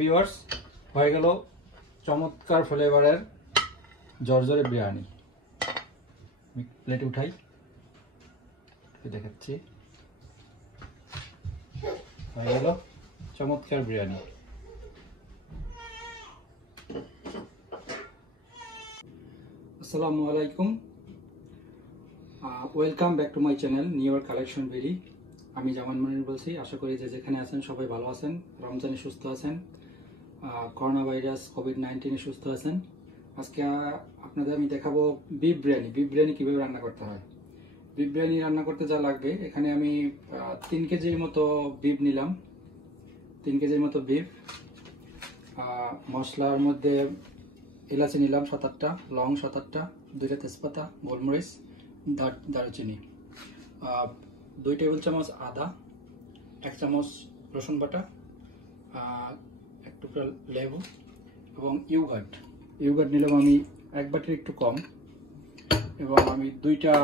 Viewers, হয়ে গেল চমৎকার ফ্লেভারের জর্জরে বিরিয়ানি। আমি প্লেটে উঠাই, দেখাচ্ছি। হয়ে গেল চমৎকার বিরিয়ানি। আসসালামু আলাইকুম, welcome back to my channel new year collection very. আমি জামান মনির বলছি। আশা করি যে যেখানে আছেন সবাই ভালো আছেন, রমজানে সুস্থ আছেন, করোনা ভাইরাস কোভিড-19 সুস্থ আছেন। আজকে আপনাদের আমি দেখাবো বিফ বিরিয়ানি। বিফ বিরিয়ানি কীভাবে রান্না করতে হয়। বিফ বিরিয়ানি রান্না করতে যা লাগবে, এখানে আমি 3 কেজির মতো বিফ নিলাম। 3 কেজির মতো বিফ। মশলার মধ্যে এলাচি নিলাম 7-8টা, লং 7-8টা, 2টা তেজপাতা, গোলমরিচ, দারুচিনি, 2 টেবিল চামচ আদা, 1 চামচ রসুন বাটা, 1 টুকরা লেবু এবং ইয়োগার্ট নিলাম আমি 1 বাটির একটু কম, এবং আমি 2টা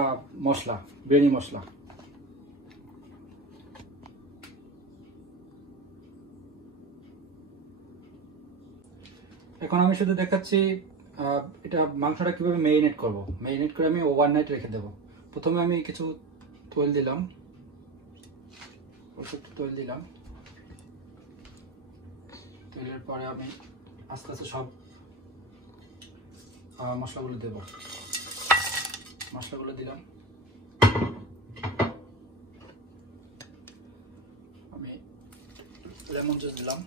মশলা, বিরিয়ানি মশলা। এখন আমি শুধু দেখাচ্ছি এটা মাংসটা কিভাবে ম্যারিনেট করব। ম্যারিনেট করে আমি ওভারনাইট রেখে দেব। প্রথমে আমি কিছু তেল দিলাম, তেলের পরে আমি আস্তে আস্তে সব মশলাগুলো দেব। মশলাগুলো দিলাম, আমি লেমন জুস দিলাম,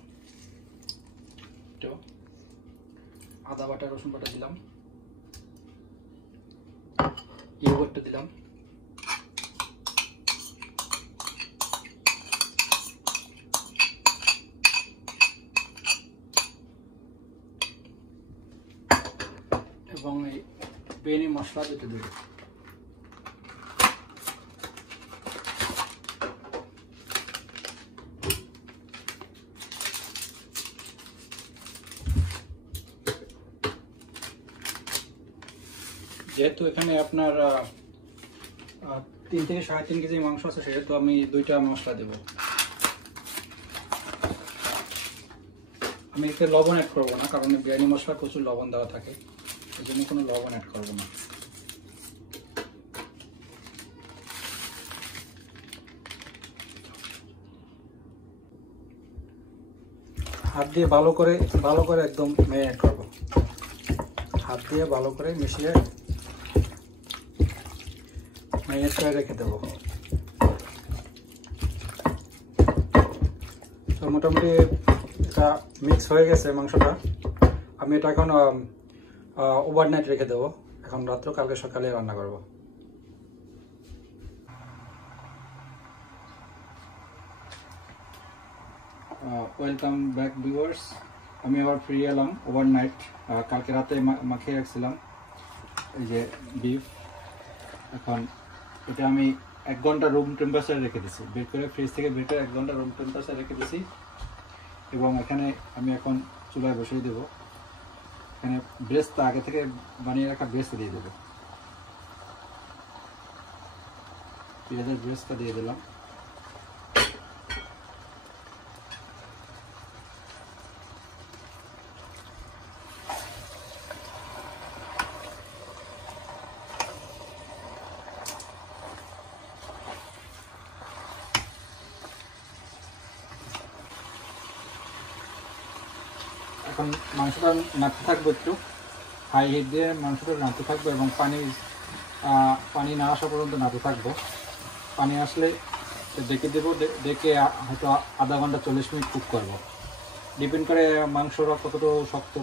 আদা বাটা, রসুন বাটা দিলাম, ইয়োগার্টটা দিলাম, এবং এই বিরিয়ানি মশলা দিতে দেব। যেহেতু এখানে আপনার 3 থেকে 3.5 কেজি মাংস আছে, সেহেতু আমি 2টা মশলা দেব। আমি এতে লবণ অ্যাড করবো না, কারণ বিরিয়ানি মশলা প্রচুর লবণ দেওয়া থাকে, এই জন্য কোনো লবণ অ্যাড করবো না। হাত দিয়ে ভালো করে একদম ম্যারিনেট করবো। হাত দিয়ে ভালো করে মিশিয়ে ম্যারিনেট করে রেখে দেবো। তো মোটামুটি এটা মিক্স হয়ে গেছে মাংসটা। আমি এটা এখন ওভারনাইট রেখে দেবো। এখন রাত্র, কালকে সকালে রান্না করব। ওয়েলকাম ব্যাক ভিউয়ার্স, আমি আবার ফিরে এলাম ওভারনাইট। কালকে রাতে মাখিয়ে রাখছিলাম এই যে বিফ। এখন এটা আমি 1 ঘন্টা রুম টেম্পারেচারে রেখে দিছি, বের করে ফ্রিজ থেকে বের করে 1 ঘন্টা রুম টেম্পারেচারে রেখে দিছি। এবং এখানে আমি এখন চুলায় বসিয়ে দেবো। এখানে ব্রেস্টটা আগে থেকে বানিয়ে রাখা ব্রেস্ট দিয়ে দেবো। পেঁয়াজের ব্রেস্টটা দিয়ে দিলাম। এখন মাংসটা নাড়তে থাকবো, একটু হাই হিট দিয়ে মাংসটা নাড়তে থাকবো, এবং পানি না আসা পর্যন্ত নাড়তে থাকবো। পানি আসলে ডেকে দেবো, ডেকে হয়তো আধা ঘন্টা 40 মিনিট কুক করবো। ডিপেন্ড করে মাংসটা কতটা শক্ত,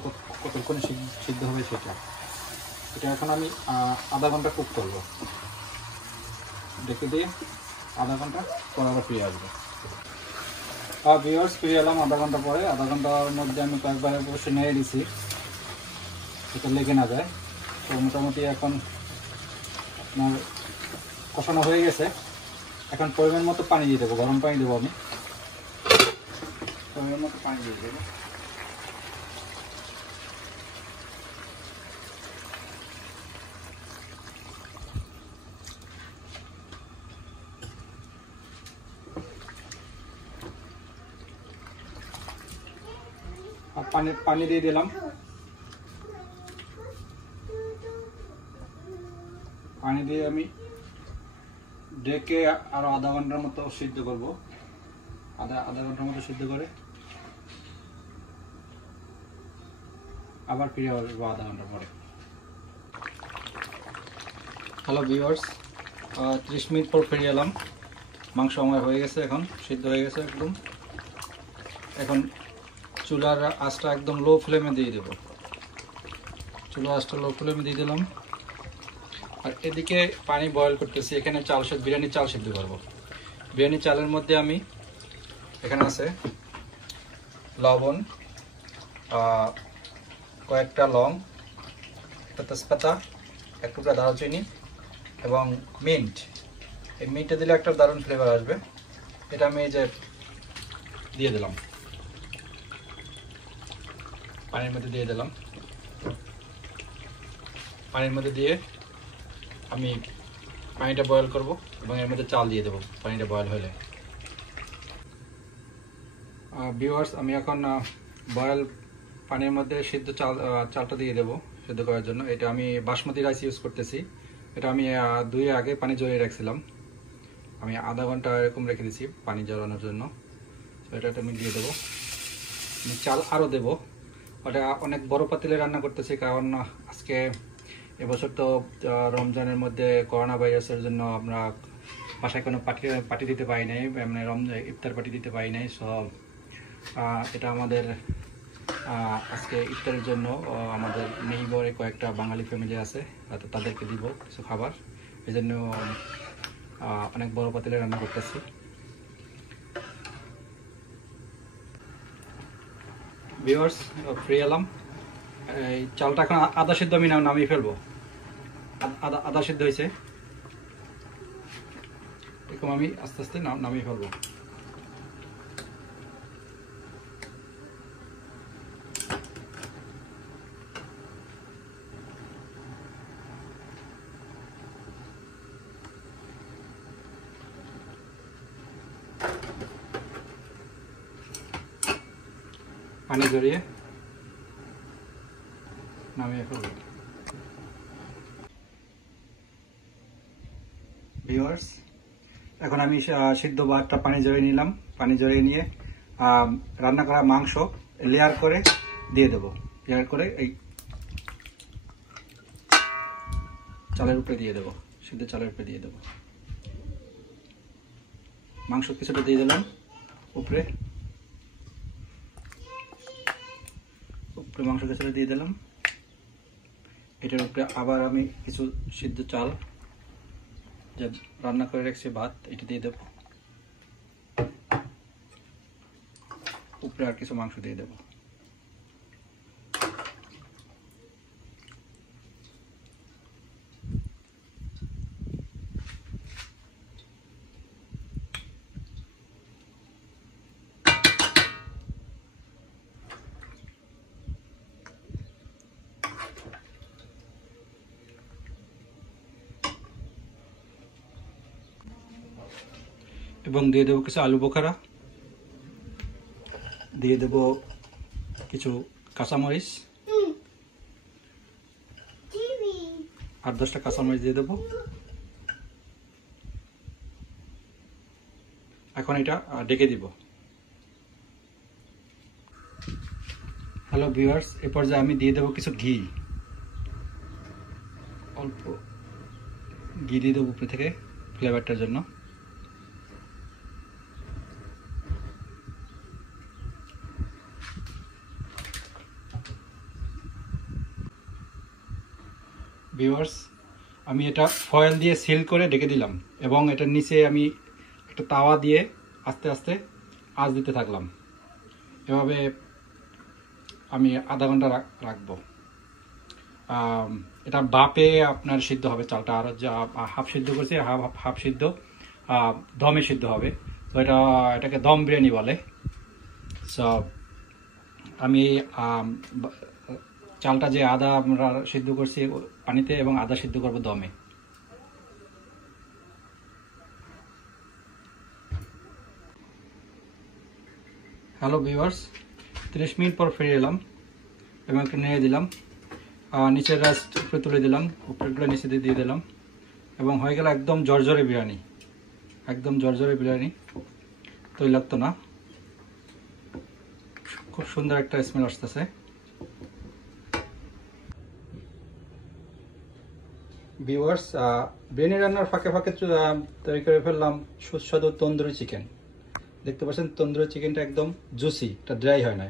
কতক্ষণ সিদ্ধ হবে সেটা। এটা এখন আমি আধা ঘন্টা কুক করবো। ডেকে দিয়ে আধা ঘন্টা পর আবার ফিরে আসবো। ভিউয়ার্স, ফিরে এলাম আধা ঘন্টা পরে। আধা ঘন্টার মধ্যে আমি কয়েকবার অবশ্যই নিয়ে দিছি, এটা লেগে না যায়। তো মোটামুটি এখন আপনার কষানো হয়ে গেছে। এখন পরিমাণ মতো পানি দিয়ে দেবো, গরম পানি দেবো। আমি পরিমাণ মতো পানি দিয়ে দেবো। পানি দিয়ে দিলাম। পানি দিয়ে আমি ডেকে আরো আধা ঘন্টার মতো সিদ্ধ করব। আধা ঘন্টার মতো সিদ্ধ করে আবার ফিরে আসবো আধা ঘন্টা পরে। হ্যালো ভিউয়ার্স, 30 মিনিট পর ফিরে এলাম। মাংস আমার হয়ে গেছে, এখন সিদ্ধ হয়ে গেছে একদম। এখন চুলার আঁচটা একদম লো ফ্লেমে দিয়ে দেবো। চুলার আঁচটা লো ফ্লেমে দিয়ে দিলাম। আর এদিকে পানি বয়েল করতেছি। এখানে বিরিয়ানির চাল সিদ্ধ করবো। বিরিয়ানির চালের মধ্যে আমি এখানে আছে লবণ, কয়েকটা লং, একটা তেজপাতা, এক টুকরা দারুচিনি এবং মিন্ট। এই মিন্টে দিলে একটা দারুণ ফ্লেভার আসবে। এটা আমি এই যে দিয়ে দিলাম, পানির মধ্যে দিয়ে দিলাম। পানির মধ্যে দিয়ে আমি পানিটা বয়েল করব এবং এর মধ্যে চাল দিয়ে দেবো পানিটা বয়েল হলে। ভিউয়ার্স, আমি এখন বয়েল পানির মধ্যে সিদ্ধ চালটা দিয়ে দেবো সিদ্ধ করার জন্য। এটা আমি বাসমতি রাইস ইউজ করতেছি। এটা আমি দুই আগে পানি ঝরিয়ে রাখছিলাম। আমি আধা ঘন্টা এরকম রেখে দিয়েছি পানি ঝরানোর জন্য। তো এটা আমি দিয়ে দেবো। আমি চাল আরও দেবো। ওটা অনেক বড় পাতিলে রান্না করতেছি, কারণ আজকে এবছর তো রমজানের মধ্যে করোনা ভাইরাসের জন্য আমরা বাসায় কোনো পার্টি দিতে পারি নাই, মানে ইফতার পার্টি দিতে পারি নাই। সব এটা আমাদের আজকে ইফতারের জন্য আমাদের নেইবরে কয়েকটা বাঙালি ফ্যামিলি আছে, তাদেরকে দিব কিছু খাবার। এই জন্য অনেক বড় পাতিলে রান্না করতেছি। ভিউয়ার্স, ফ্রি এলাম। এই চালটা এখন আধা সিদ্ধ আমি নামিয়ে ফেলবো। আধা সিদ্ধ হয়েছে, এরকম আমি আস্তে আস্তে নামিয়ে ফেলবো। পানি জড়িয়ে নামিয়ে ফেলবো। ভিউয়ার্স, এখন আমি সিদ্ধ ভাতটা পানি জড়িয়ে নিলাম। পানি জড়িয়ে নিয়ে রান্না করা মাংস লেয়ার করে দিয়ে দেবো। লেয়ার করে এই চালের উপরে দিয়ে দেবো, সিদ্ধ চালের উপরে দিয়ে দেবো। মাংস কিছুটা দিয়ে দিলাম উপরে মাংস কিছুটা দিয়ে দিলাম। এটার উপরে আবার আমি কিছু সিদ্ধ চাল যে রান্না করে রাখছি ভাত, এটা দিয়ে দেবো। উপরে আর কিছু মাংস দিয়ে দেবো। এবং দিয়ে দেবো কিছু আলু বোখারা, দিয়ে দেবো কিছু কাঁচামরিচ, 8-10টা কাঁচামরিচ দিয়ে দেবো। এখন এটা ডেকে দিব। হ্যালো ভিউয়ার্স, এ পর্যায়ে আমি দিয়ে দেবো কিছু ঘি, অল্প ঘি দিয়ে দেবো উপরে থেকে ফ্লেভারটার জন্য। ভিউয়ার্স, আমি এটা ফয়েল দিয়ে সিল করে ঢেকে দিলাম এবং এটার নিচে আমি একটা তাওয়া দিয়ে আস্তে আস্তে আঁচ দিতে থাকলাম। এভাবে আমি আধা ঘন্টা রাখবো। এটা বাপে আপনার সিদ্ধ হবে চালটা, আর যা হাফ সিদ্ধ করছি হাফ সিদ্ধ দমে সিদ্ধ হবে। তো এটাকে দম বিরিয়ানি বলে। সো আমি চালটা যে আদা আমরা সিদ্ধ করছি পানিতে এবং আদা সিদ্ধ করবো দমে। হ্যালো ভিউয়ার্স, 30 মিনিট পর ফিরে এলাম এবং একটু নেড়ে দিলাম, নিচের রাস্ট উপরে তুলে দিলাম, উপরেগুলো নিচে দিয়ে দিলাম এবং হয়ে গেল একদম জর্জরে বিরিয়ানি। একদম জর্জরে বিরিয়ানি, তৈলাক্ত না, খুব সুন্দর একটা স্মেল আসতেছে। ভিউয়ার্স, বিরিয়ানি রান্নার ফাঁকে ফাঁকে তৈরি করে ফেললাম সুস্বাদু তন্দুরি চিকেন। দেখতে পাচ্ছেন তন্দুরি চিকেনটা একদম জুসি, এটা ড্রাই হয় না।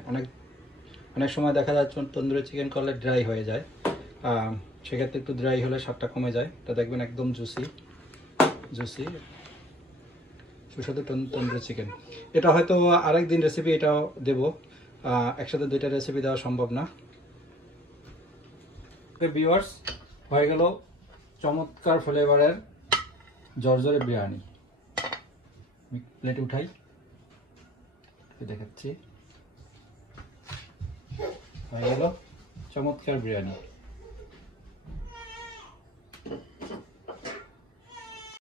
অনেক সময় দেখা যাচ্ছে তন্দুরি চিকেন করলে ড্রাই হয়ে যায়, সেক্ষেত্রে একটু ড্রাই হলে স্বাদটা কমে যায়। এটা দেখবেন একদম জুসি সুস্বাদু তন্দুরি চিকেন। এটা হয়তো আরেক দিন রেসিপি এটাও দেবো, একসাথে দুইটা রেসিপি দেওয়া সম্ভব না। ভিউয়ার্স, হয়ে গেল চমৎকার ফ্লেভারের জর্জরে বিরিয়ানি। প্লেটে উঠাই, দেখাচ্ছি। হয়ে গেল চমৎকার বিরিয়ানি।